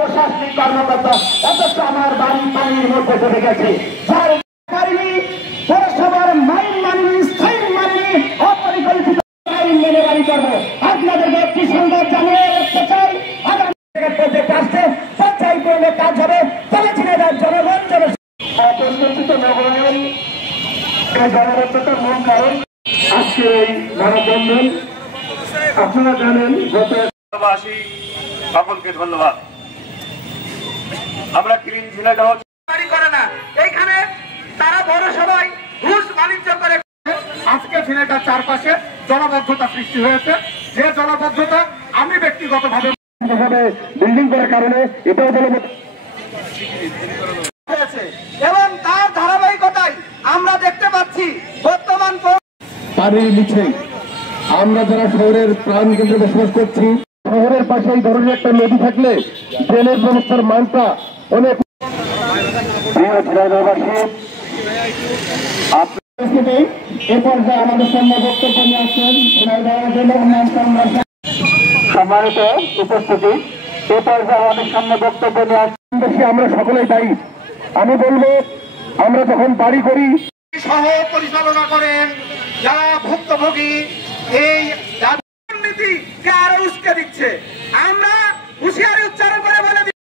প্রশাসনিক কর্মকর্তা, অথচ আমার বাড়ি পানির মধ্যে চলে গেছে। যার পৌরসভার মাইন মানিনি, স্থায়ী মানিনি, অপরিকল্পিত আইন মেনে বাড়ি করবো। আপনাদেরকে একটি সুন্দর জানিয়ে রাখতে চাই, আগামী প্রজেক্ট আসছে, পঞ্চায়েত করলে কাজ হবে। তবে ঝিনাইদহ জনগণ অপরিকল্পিত নগরায়ন জনবদ্ধতার মূল কারণ আজকে এই মানববন্ধন। আপনারা জানেন সকলকে ধন্যবাদ। আমরা ক্লিন ঝিনাইদহ বাড়ি করে না, এইখানে তারা বড় সবাই ঘুষ বাণিজ্য করে। আজকে ঝিনাইদহের চারপাশে জলবদ্ধতা সৃষ্টি হয়েছে। যে জলবদ্ধতা আমি ব্যক্তিগতভাবে বিল্ডিং করার কারণে এটাও জলবদ্ধ হয়েছে, এবং তার ধারাবাহিকতায় আমরা দেখতে পাচ্ছি বর্তমান পানির নিচে আমরা যারা শহরের প্রাণ কেন্দ্রে বসবাস করছি, শহরের পাশে এই ধরনের একটা নদী থাকলে ড্রেনেজ ব্যবস্থার মানটা অনেক। এ পর্যায়ে আমাদের সামনে বক্তব্য নিয়ে আসছেন সম্মানিত উপস্থিতি। এ পর্যায়ে আমাদের সামনে বক্তব্য নিয়ে আসছেন, বেশি আমরা সকলেই দায়ী। আমি বলবো, আমরা যখন বাড়ি করি সহ পরিচালনা করেন যারা ভুক্তভোগী এই